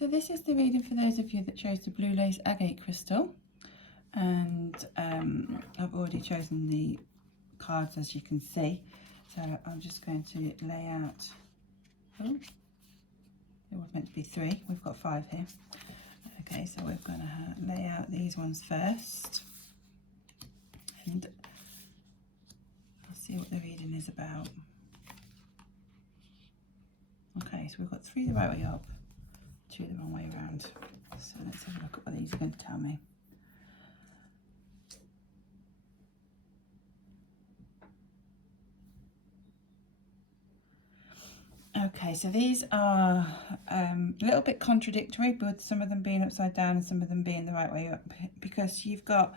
So this is the reading for those of you that chose the blue lace agate crystal, and I've already chosen the cards, as you can see. So I'm just going to lay out, oh, it was meant to be 3, we've got 5 here. Okay, so we're going to lay out these ones first, and I'll see what the reading is about. Okay, so we've got 3 the right way up, 2 the wrong way around. So let's have a look at what these are going to tell me. Okay, so these are a little bit contradictory, but some of them being upside down and some of them being the right way up, because you've got,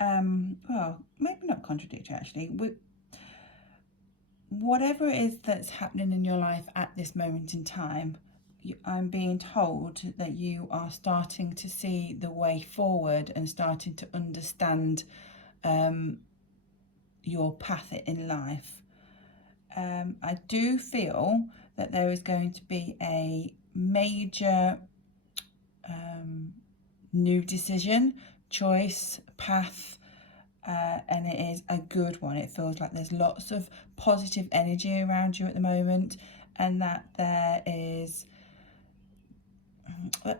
well, maybe not contradictory actually. Whatever it is that's happening in your life at this moment in time, I'm being told that you are starting to see the way forward and starting to understand your path in life. I do feel that there is going to be a major new decision, choice, path, and it is a good one. It feels like there's lots of positive energy around you at the moment, and that there is,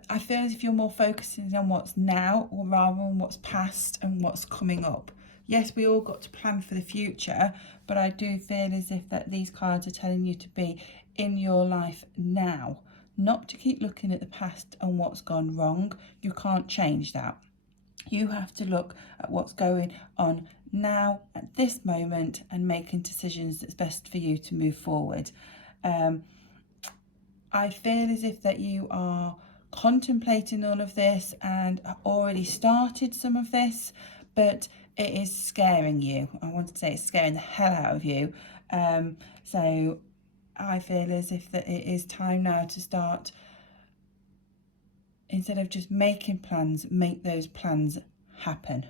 I feel as if you're more focusing on what's now rather than what's past and what's coming up. Yes, we all got to plan for the future, but I do feel as if that these cards are telling you to be in your life now, not to keep looking at the past and what's gone wrong. You can't change that. You have to look at what's going on now at this moment and making decisions that's best for you to move forward. I feel as if that you are contemplating all of this and have already started some of this, but it is scaring you. I wanted to say it's scaring the hell out of you. So I feel as if that it is time now to start, instead of just making plans, make those plans happen.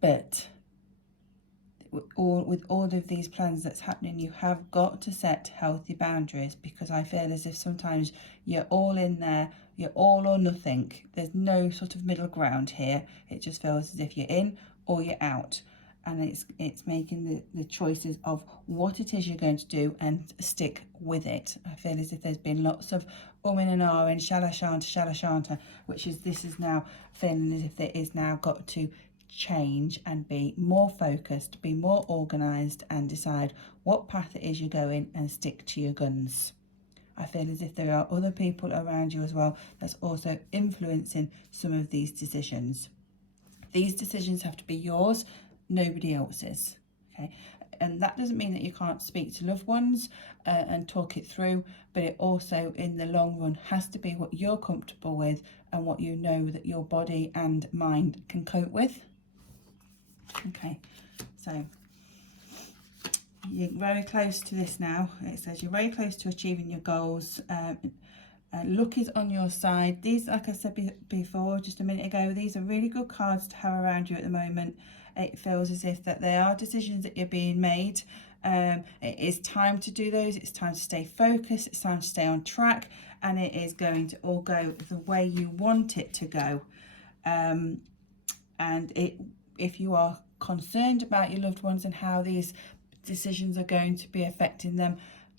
But with all of these plans that's happening, you have got to set healthy boundaries, because I feel as if sometimes you're all in there, you're all or nothing. There's no sort of middle ground here. It just feels as if you're in or you're out, and it's making the choices of what it is you're going to do and stick with it. I feel as if there's been lots of in and and shala shanta, which is, this is now feeling as if it is now got to change and be more focused, be more organised, and decide what path it is you're going and stick to your guns. I feel as if there are other people around you as well that's also influencing some of these decisions. These decisions have to be yours, nobody else's. Okay, and that doesn't mean that you can't speak to loved ones and talk it through, but it also in the long run has to be what you're comfortable with and what you know that your body and mind can cope with. Okay, so you're very close to this now. It says you're very close to achieving your goals. Luck is on your side. These, like I said before, just a minute ago, these are really good cards to have around you at the moment. It feels as if that there are decisions that you're being made. It is time to do those. It's time to stay focused. It's time to stay on track, and it is going to all go the way you want it to go. And if you are concerned about your loved ones and how these decisions are going to be affecting them,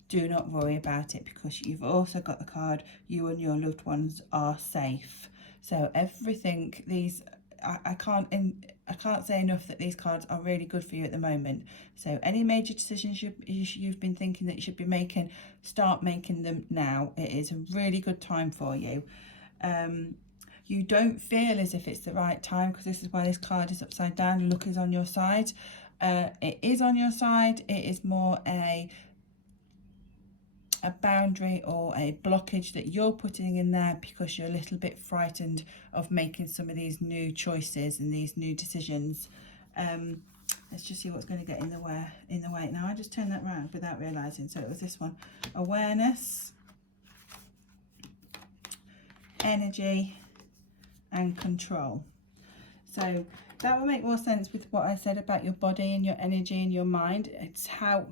do not worry about it, because you've also got the card, you and your loved ones are safe. So everything, these, I can't say enough that these cards are really good for you at the moment. So any major decisions you've been thinking that you should be making, start making them now. It is a really good time for you. You don't feel as if it's the right time, because this is why this card is upside down. Luck is on your side. It is on your side. It is more a boundary or a blockage that you're putting in there because you're a little bit frightened of making some of these new choices and these new decisions. Let's just see what's going to get in the way. Now I just turned that around without realizing, so it was this one: awareness, energy, and control. So that will make more sense with what I said about your body and your energy and your mind. It's how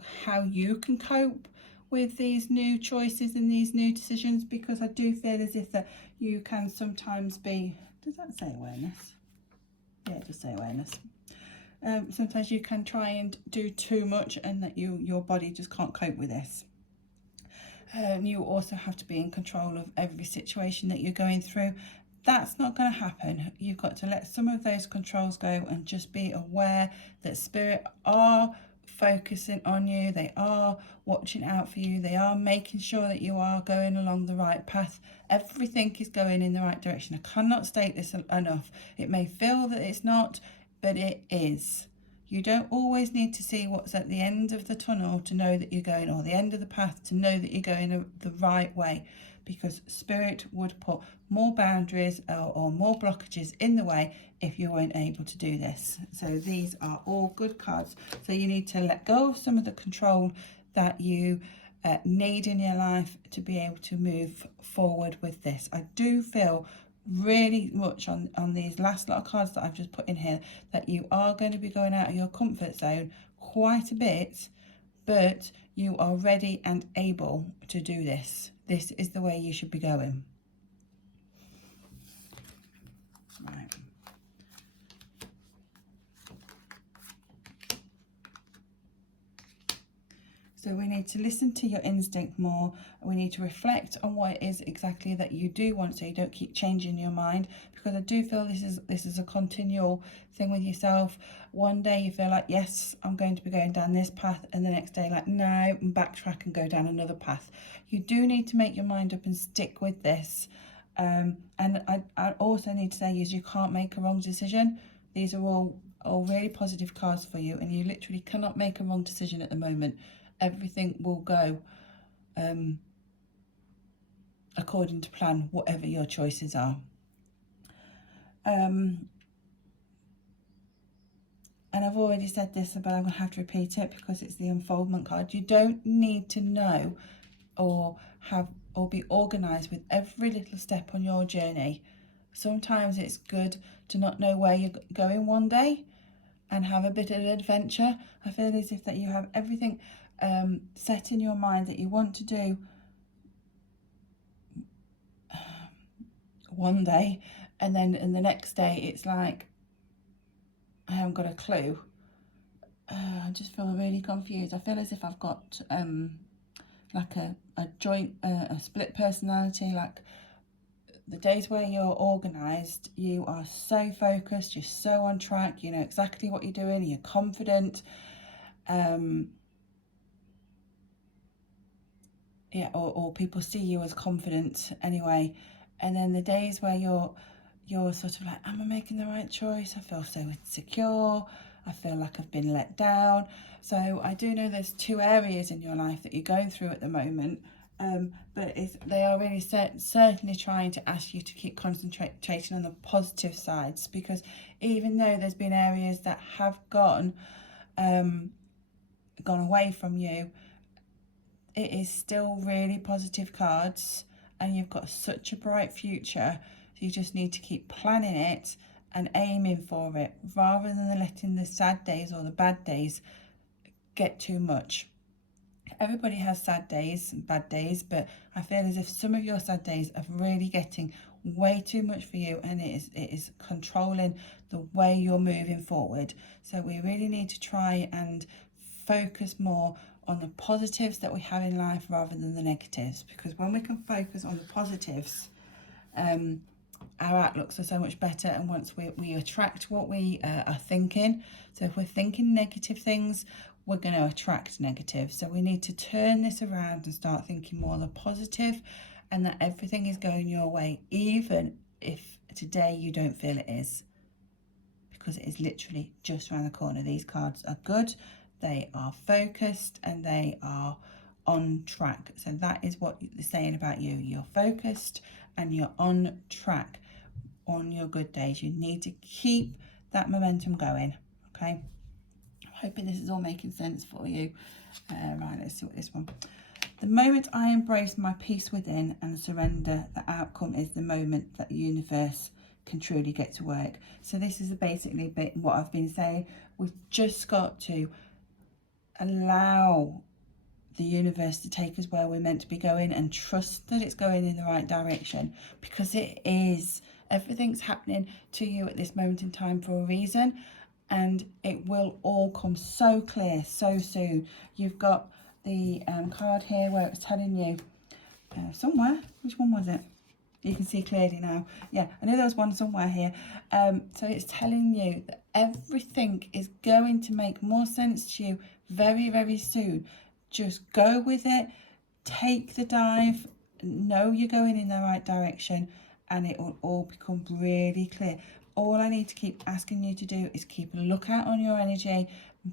you can cope with these new choices and these new decisions, because I do feel as if that you can sometimes be, does that say awareness? Yeah, it does say awareness. Sometimes you can try and do too much and that your body just can't cope with this. You also have to be in control of every situation that you're going through. That's not going to happen. You've got to let some of those controls go and just be aware that spirit are focusing on you. They are watching out for you. They are making sure that you are going along the right path. Everything is going in the right direction. I cannot state this enough. It may feel that it's not, but it is. You don't always need to see what's at the end of the tunnel to know that you're going, or the end of the path to know that you're going the right way, because spirit would put more boundaries or more blockages in the way if you weren't able to do this. So these are all good cards. So you need to let go of some of the control that you need in your life to be able to move forward with this. I do feel really much on these last lot of cards that I've just put in here that you are going to be going out of your comfort zone quite a bit, but you are ready and able to do this. This is the way you should be going. Right. So we need to listen to your instinct more. We need to reflect on what it is exactly that you do want, so you don't keep changing your mind, because I do feel this is a continual thing with yourself. One day you feel like, yes, I'm going to be going down this path, and the next day like, no, and backtrack and go down another path. You do need to make your mind up and stick with this. And I also need to say is you can't make a wrong decision. These are all really positive cards for you, and you literally cannot make a wrong decision at the moment. Everything will go according to plan, whatever your choices are. And I've already said this, but I'm going to have to repeat it because it's the unfoldment card. You don't need to know or be organised with every little step on your journey. Sometimes it's good to not know where you're going one day and have a bit of an adventure. I feel as if that you have everything set in your mind that you want to do one day, and then in the next day it's like, I haven't got a clue. I just feel really confused. I feel as if I've got like a joint, a split personality. Like the days where you're organised, you are so focused, you're so on track, you know exactly what you're doing, you're confident. Yeah, or people see you as confident anyway. And then the days where you're sort of like, am I making the right choice? I feel so insecure. I feel like I've been let down. So I do know there's two areas in your life that you're going through at the moment. But they are really certainly trying to ask you to keep concentrating on the positive sides, because even though there's been areas that have gone away from you, it is still really positive cards, and you've got such a bright future. So you just need to keep planning it and aiming for it, rather than letting the sad days or the bad days get too much. Everybody has sad days and bad days, but I feel as if some of your sad days are really getting way too much for you, and it is controlling the way you're moving forward. So we really need to try and focus more on the positives that we have in life rather than the negatives, because when we can focus on the positives, our outlooks are so much better, and once we attract what we are thinking. So if we're thinking negative things, we're going to attract negative. So we need to turn this around and start thinking more the positive, and that everything is going your way, even if today you don't feel it is, because it is literally just around the corner. These cards are good, they are focused, and they are on track. So that is what they're saying about you. You're focused and you're on track on your good days. You need to keep that momentum going. Okay, I'm hoping this is all making sense for you. Right, let's see what this one. The moment I embrace my peace within and surrender, the outcome is the moment that the universe can truly get to work. So this is basically what I've been saying. We've just got to allow the universe to take us where we're meant to be going, and trust that it's going in the right direction, because it is. Everything's happening to you at this moment in time for a reason, and it will all come so clear so soon. You've got the card here where it's telling you somewhere, which one was it? You can see clearly now. Yeah, I know there was one somewhere here. So it's telling you that everything is going to make more sense to you very, very soon. Just go with it, take the dive, know you're going in the right direction, and it will all become really clear. All I need to keep asking you to do is keep a lookout on your energy.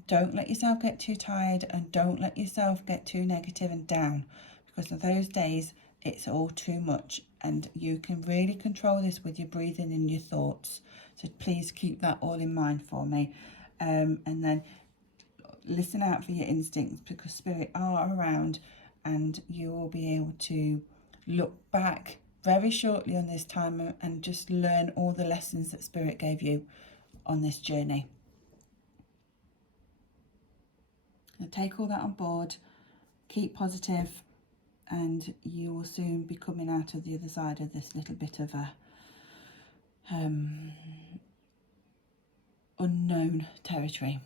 Don't let yourself get too tired, and don't let yourself get too negative and down, because of those days it's all too much, and you can really control this with your breathing and your thoughts. So please keep that all in mind for me. And then listen out for your instincts, because spirit are around, and you will be able to look back very shortly on this time and just learn all the lessons that spirit gave you on this journey. And take all that on board, keep positive, and you will soon be coming out of the other side of this little bit of a unknown territory.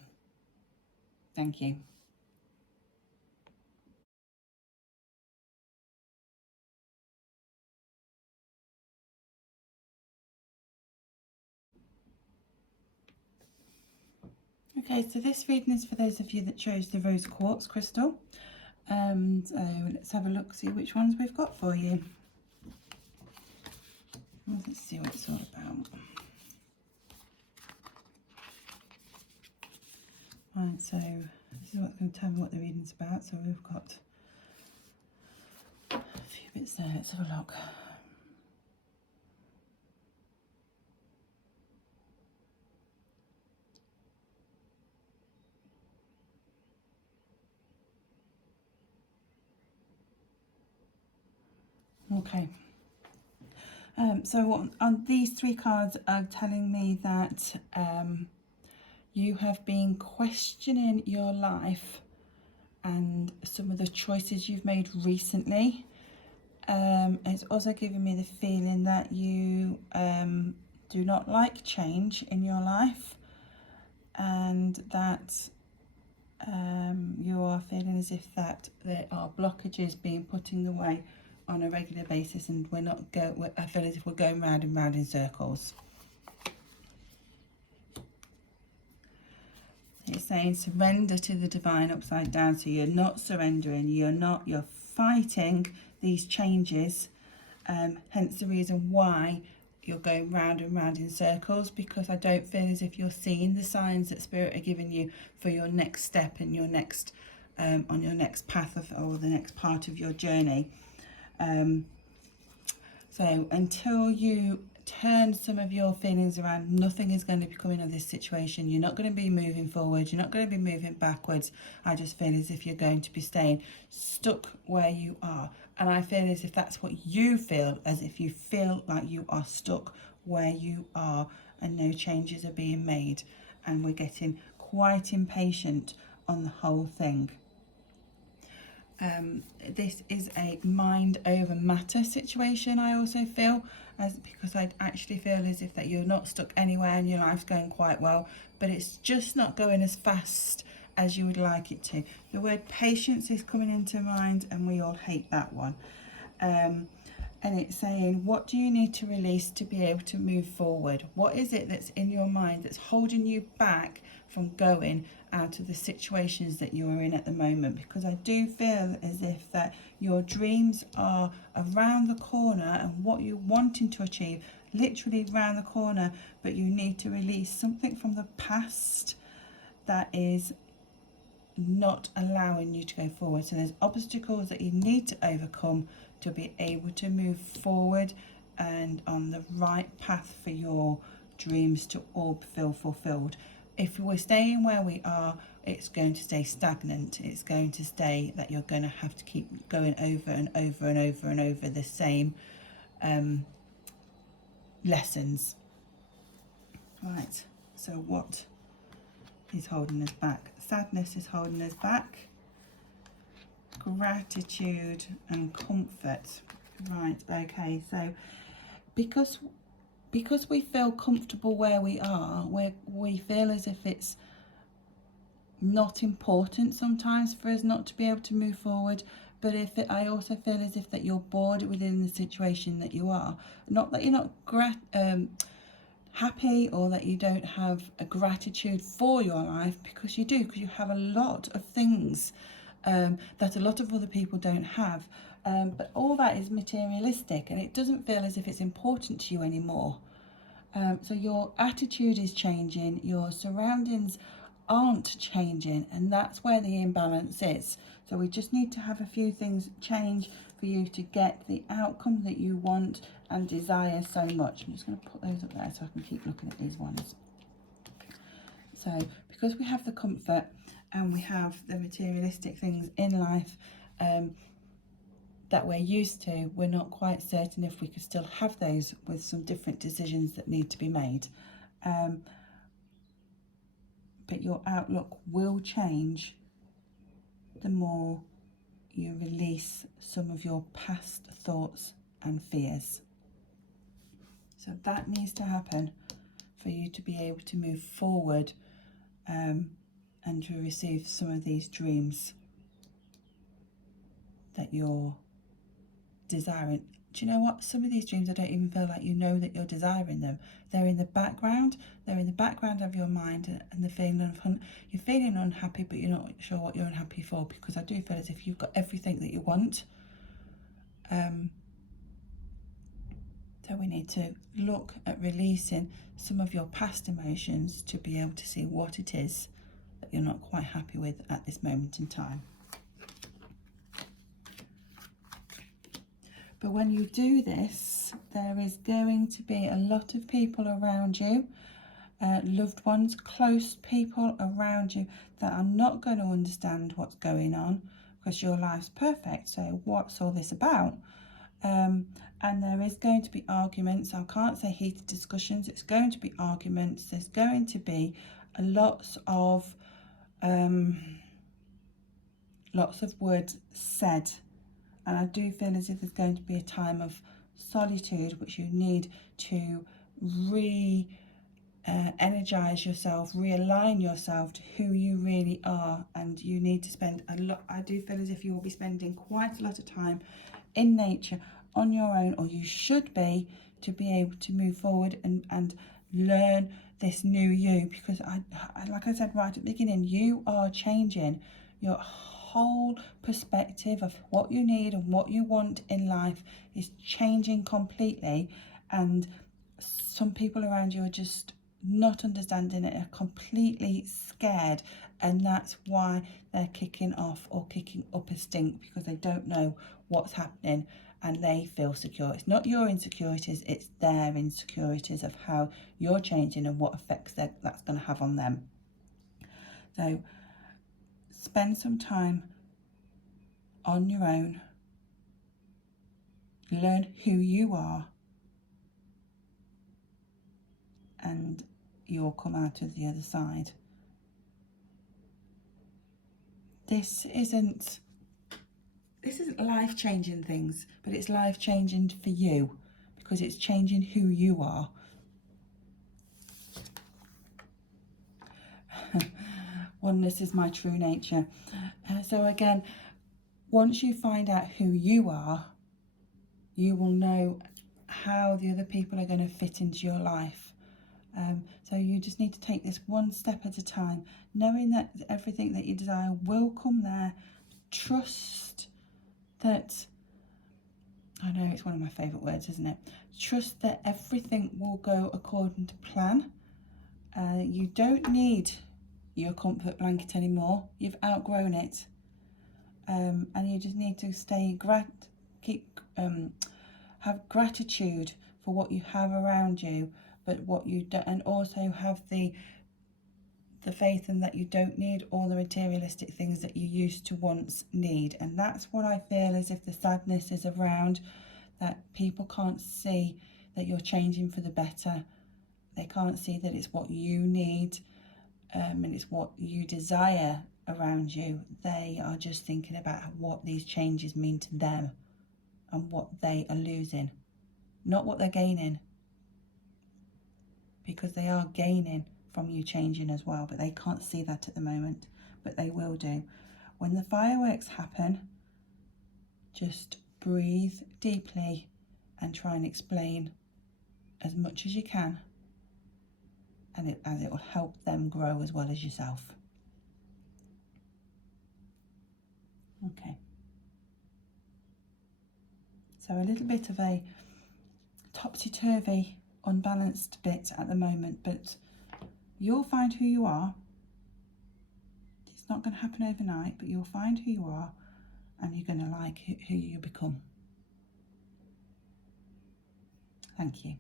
Thank you. Okay, so this reading is for those of you that chose the rose quartz crystal. So let's have a look, see which ones we've got for you. Let's see what it's all about. Right, so this is what's going to tell me what the reading's about. So we've got a few bits there. Let's have a look. Okay. So on these three cards are telling me that you have been questioning your life and some of the choices you've made recently. It's also giving me the feeling that you do not like change in your life, and that you are feeling as if that there are blockages being put in the way on a regular basis, and I feel as if we're going round and round in circles. It's saying surrender to the divine upside down. So you're not surrendering, you're fighting these changes, hence the reason why you're going round and round in circles, because I don't feel as if you're seeing the signs that spirit are giving you for your next step and your next on your next path or the next part of your journey. So until you turn some of your feelings around, nothing is going to be coming of this situation. You're not going to be moving forward, you're not going to be moving backwards. I just feel as if you're going to be staying stuck where you are, and I feel as if that's what you feel, as if you feel like you are stuck where you are and no changes are being made, and we're getting quite impatient on the whole thing. This is a mind over matter situation, I also feel, because I actually feel as if that you're not stuck anywhere and your life's going quite well, but it's just not going as fast as you would like it to. The word patience is coming into mind, and we all hate that one. And it's saying, what do you need to release to be able to move forward? What is it that's in your mind that's holding you back from going out of the situations that you are in at the moment? Because I do feel as if that your dreams are around the corner, and what you're wanting to achieve literally around the corner, but you need to release something from the past that is not allowing you to go forward. So there's obstacles that you need to overcome to be able to move forward and on the right path for your dreams to all feel fulfilled. If we're staying where we are, it's going to stay stagnant. It's going to stay that you're going to have to keep going over and over and over and over the same lessons. Right, so what is holding us back? Sadness is holding us back. gratitude and comfort. Right, okay, so because we feel comfortable where we are, we feel as if it's not important sometimes for us not to be able to move forward. But I also feel as if that you're bored within the situation that you are. Not that you're not happy, or that you don't have a gratitude for your life, because you do, because you have a lot of things that a lot of other people don't have. But all that is materialistic, and it doesn't feel as if it's important to you anymore. So your attitude is changing, your surroundings aren't changing, and that's where the imbalance is. So we just need to have a few things change for you to get the outcome that you want and desire so much. I'm just going to put those up there so I can keep looking at these ones. So because we have the comfort and we have the materialistic things in life that we're used to, we're not quite certain if we could still have those with some different decisions that need to be made. But your outlook will change the more you release some of your past thoughts and fears. So that needs to happen for you to be able to move forward and to receive some of these dreams that you're desiring. Do you know what? Some of these dreams, I don't even feel like you know that you're desiring them. They're in the background. They're in the background of your mind, and the feeling of you're feeling unhappy, but you're not sure what you're unhappy for, because I do feel as if you've got everything that you want. So we need to look at releasing some of your past emotions to be able to see what it is that you're not quite happy with at this moment in time. But when you do this, there is going to be a lot of people around you, loved ones, close people around you, that are not going to understand what's going on, because your life's perfect. So what's all this about? And there is going to be arguments. I can't say heated discussions. It's going to be arguments. There's going to be lots of words said. And I do feel as if there's going to be a time of solitude, which you need to energize yourself, realign yourself to who you really are. And you need to spend a lot, I do feel as if you will be spending quite a lot of time in nature on your own, or you should be, to be able to move forward and learn this new you. Because I like I said right at the beginning, you are changing. Your whole perspective of what you need and what you want in life is changing completely, and some people around you are just not understanding it, are completely scared, and that's why they're kicking off or kicking up a stink, because they don't know what's happening and they feel secure. It's not your insecurities, it's their insecurities of how you're changing and what effects that's going to have on them. So spend some time on your own, learn who you are, and you'll come out of the other side. This isn't life-changing things, but it's life-changing for you, because it's changing who you are. Oneness is my true nature. So again, once you find out who you are, you will know how the other people are going to fit into your life. So you just need to take this one step at a time, knowing that everything that you desire will come there. Trust that, I know it's one of my favourite words, isn't it? Trust that everything will go according to plan. You don't need your comfort blanket anymore. You've outgrown it. And you just need to have gratitude for what you have around you, but what you don't, and also have the faith in that you don't need all the materialistic things that you used to once need. And that's what I feel as if the sadness is around, that people can't see that you're changing for the better. They can't see that it's what you need, and it's what you desire around you, they are just thinking about what these changes mean to them and what they are losing, not what they're gaining, because they are gaining from you changing as well, but they can't see that at the moment, but they will do. When the fireworks happen, just breathe deeply and try and explain as much as you can, and as it will help them grow as well as yourself. Okay. So a little bit of a topsy-turvy, unbalanced bit at the moment, but you'll find who you are. It's not going to happen overnight, but you'll find who you are, and you're going to like who you become. Thank you.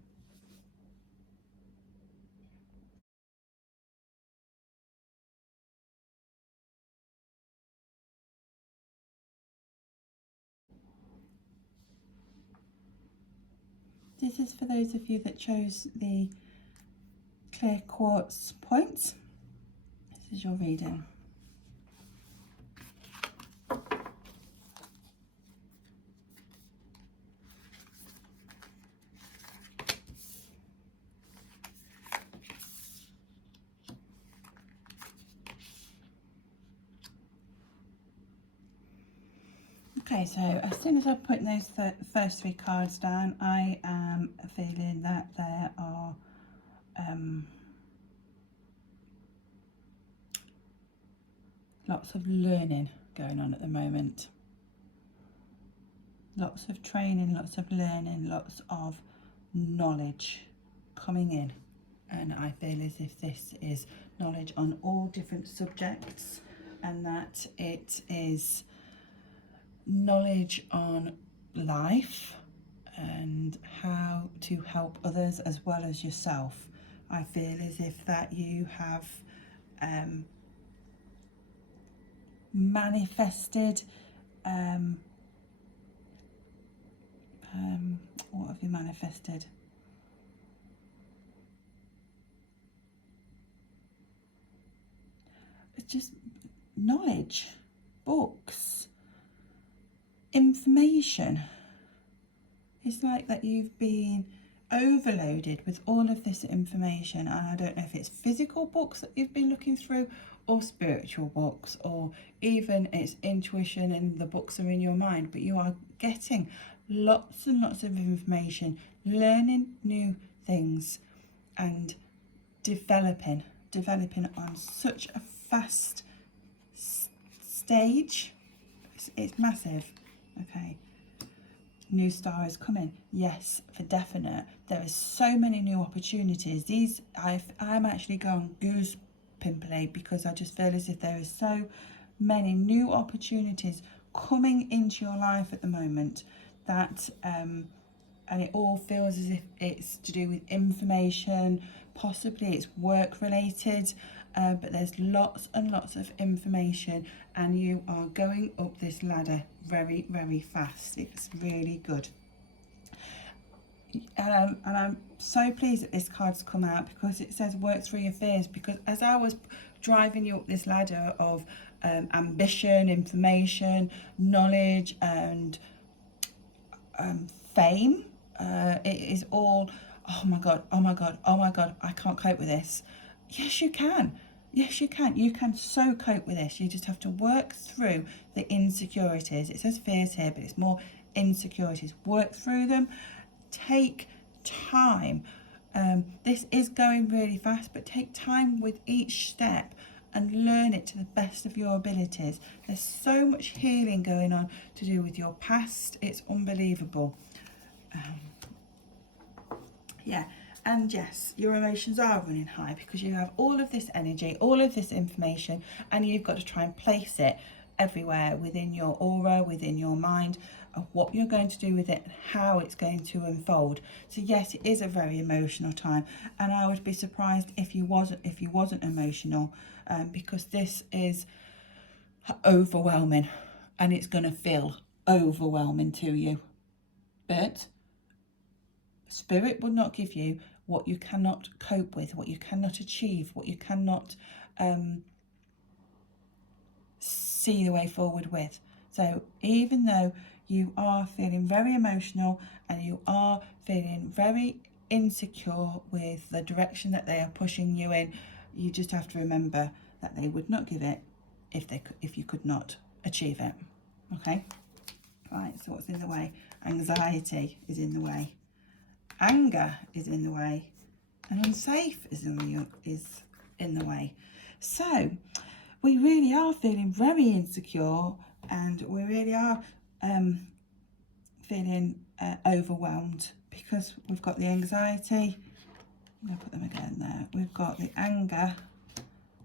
This is for those of you that chose the clear quartz points. This is your reading. Okay, so as soon as I put those first three cards down, I am feeling that there are lots of learning going on at the moment. Lots of training, lots of learning, lots of knowledge coming in. And I feel as if this is knowledge on all different subjects, and that it is knowledge on life and how to help others as well as yourself. I feel as if that you have manifested what have you manifested? It's just knowledge, books, information. It's like that you've been overloaded with all of this information, and I don't know if it's physical books that you've been looking through or spiritual books, or even it's intuition and the books are in your mind, but you are getting lots and lots of information, learning new things and developing on such a fast stage. It's massive. Okay, new star is coming, yes, for definite. There is so many new opportunities. I'm actually going goose pimply because I just feel as if there is so many new opportunities coming into your life at the moment, that and it all feels as if it's to do with information, possibly it's work related, but there's lots and lots of information, and you are going up this ladder very, very fast. It's really good. And I'm so pleased that this card's come out, because it says work through your fears, because as I was driving you up this ladder of ambition, information, knowledge and fame, it is all, oh my god, oh my god, oh my god, I can't cope with this. Yes, you can. Yes, you can. You can so cope with this. You just have to work through the insecurities. It says fears here, but it's more insecurities. Work through them. Take time. This is going really fast, but take time with each step and learn it to the best of your abilities. There's so much healing going on to do with your past. It's unbelievable. Yeah. And yes, your emotions are running high because you have all of this energy, all of this information, and you've got to try and place it everywhere within your aura, within your mind, of what you're going to do with it and how it's going to unfold. So yes, it is a very emotional time, and I would be surprised if you wasn't emotional, because this is overwhelming, and it's going to feel overwhelming to you. But Spirit will not give you what you cannot cope with, what you cannot achieve, what you cannot see the way forward with. So even though you are feeling very emotional and you are feeling very insecure with the direction that they are pushing you in, you just have to remember that they would not give it if you could not achieve it. Okay? Right, so what's in the way? Anxiety is in the way. Anger is in the way. And unsafe is in the way. So we really are feeling very insecure, and we really are feeling overwhelmed, because we've got the anxiety. I'm going to put them again there. We've got the anger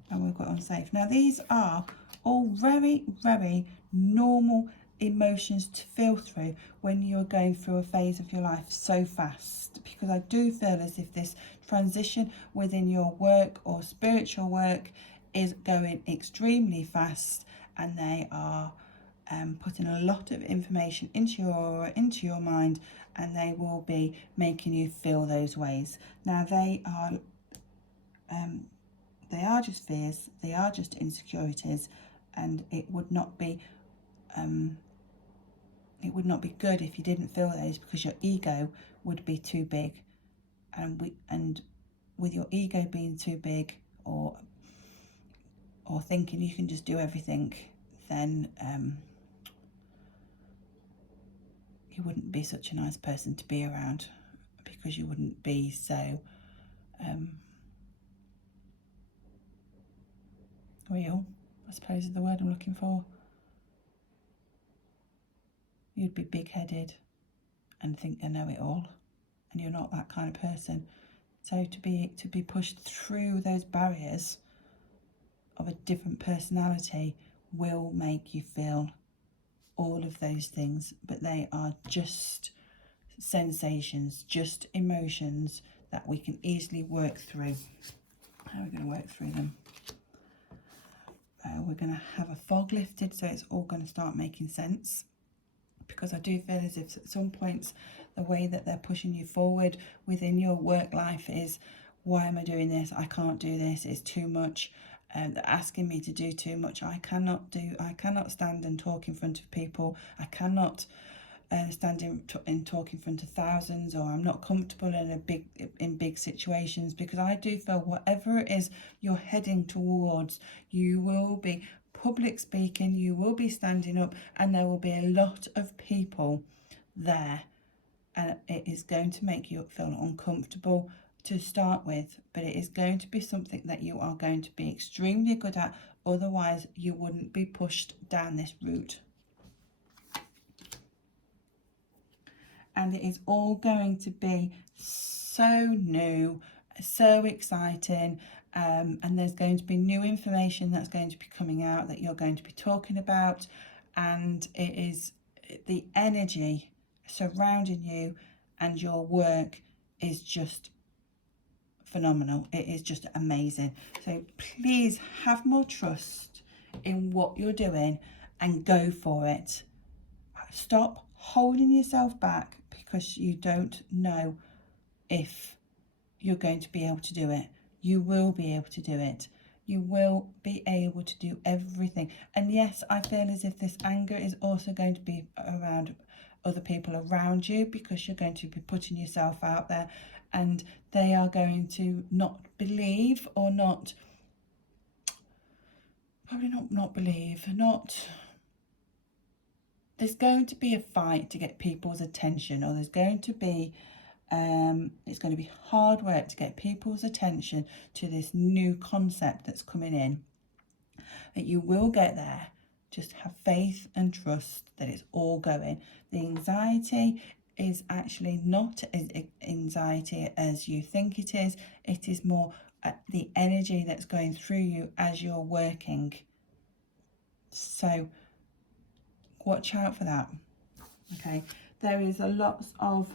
and we've got unsafe. Now these are all very, very normal emotions to feel through when you're going through a phase of your life so fast, because I do feel as if this transition within your work or spiritual work is going extremely fast, and they are putting a lot of information into your aura, into your mind, and they will be making you feel those ways. Now they are just fears, they are just insecurities, and it would not be good if you didn't feel those, because your ego would be too big, and with your ego being too big, or thinking you can just do everything, then you wouldn't be such a nice person to be around, because you wouldn't be so real, I suppose is the word I'm looking for. You'd be big-headed and think they know it all, and you're not that kind of person. So to be pushed through those barriers of a different personality will make you feel all of those things, but they are just sensations, just emotions that we can easily work through. How are we going to work through them? We're going to have a fog lifted, so it's all going to start making sense, because I do feel as if at some points the way that they're pushing you forward within your work life is, why am I doing this? I can't do this, it's too much. They're asking me to do too much. I cannot stand and talk in front of people. I cannot stand in talk in front of thousands, or I'm not comfortable in big situations, because I do feel whatever it is you're heading towards, you will be public speaking, you will be standing up, and there will be a lot of people there, and it is going to make you feel uncomfortable to start with, but it is going to be something that you are going to be extremely good at, otherwise you wouldn't be pushed down this route. And it is all going to be so new, so exciting, and there's going to be new information that's going to be coming out that you're going to be talking about, and it is the energy surrounding you and your work is just phenomenal. It is just amazing. So please have more trust in what you're doing and go for it. Stop holding yourself back because you don't know if you're going to be able to do it. You will be able to do it. You will be able to do everything. And yes, I feel as if this anger is also going to be around other people around you, because you're going to be putting yourself out there, and they are going to not believe, or not believe, there's going to be a fight to get people's attention, or there's going to be it's going to be hard work to get people's attention to this new concept that's coming in. But you will get there. Just have faith and trust that it's all going. The anxiety is actually not as anxiety as you think it is. It is more the energy that's going through you as you're working. So watch out for that. Okay, there is a lot of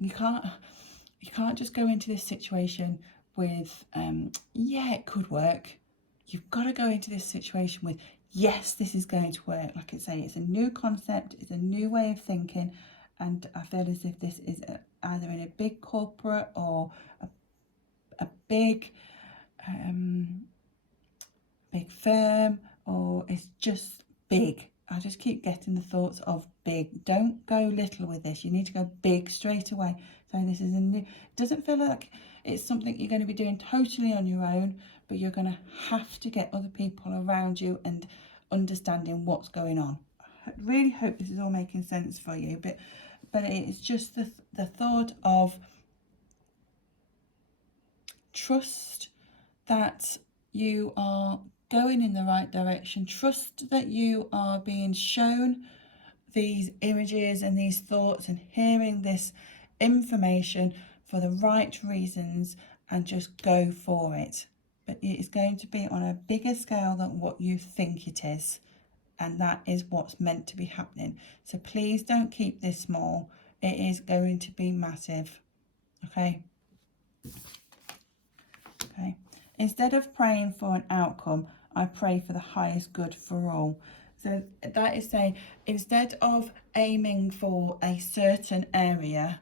you can't just go into this situation with yeah, it could work. You've got to go into this situation with, yes, this is going to work. Like I say, it's a new concept, it's a new way of thinking, and I feel as if this is either in a big corporate or a big big firm, or it's just big. I just keep getting the thoughts of big. Don't go little with this. You need to go big straight away. So this is a new, it doesn't feel like it's something you're going to be doing totally on your own, but you're going to have to get other people around you and understanding what's going on. I really hope this is all making sense for you, but it's just the thought of trust that you are going in the right direction. Trust that you are being shown these images and these thoughts and hearing this information for the right reasons, and just go for it. But it is going to be on a bigger scale than what you think it is, and that is what's meant to be happening. So please don't keep this small. It is going to be massive. Okay. Instead of praying for an outcome, I pray for the highest good for all. So that is saying, instead of aiming for a certain area,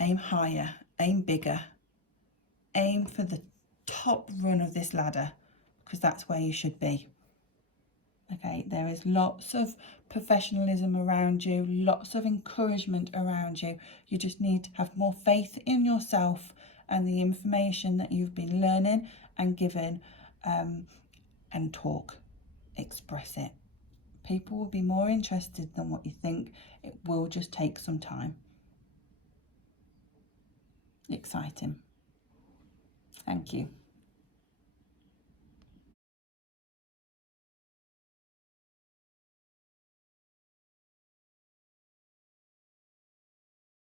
aim higher, aim bigger, aim for the top run of this ladder, because that's where you should be. Okay, there is lots of professionalism around you, lots of encouragement around you. You just need to have more faith in yourself and the information that you've been learning and given, and talk, express it. People will be more interested than what you think. It will just take some time. Exciting. Thank you.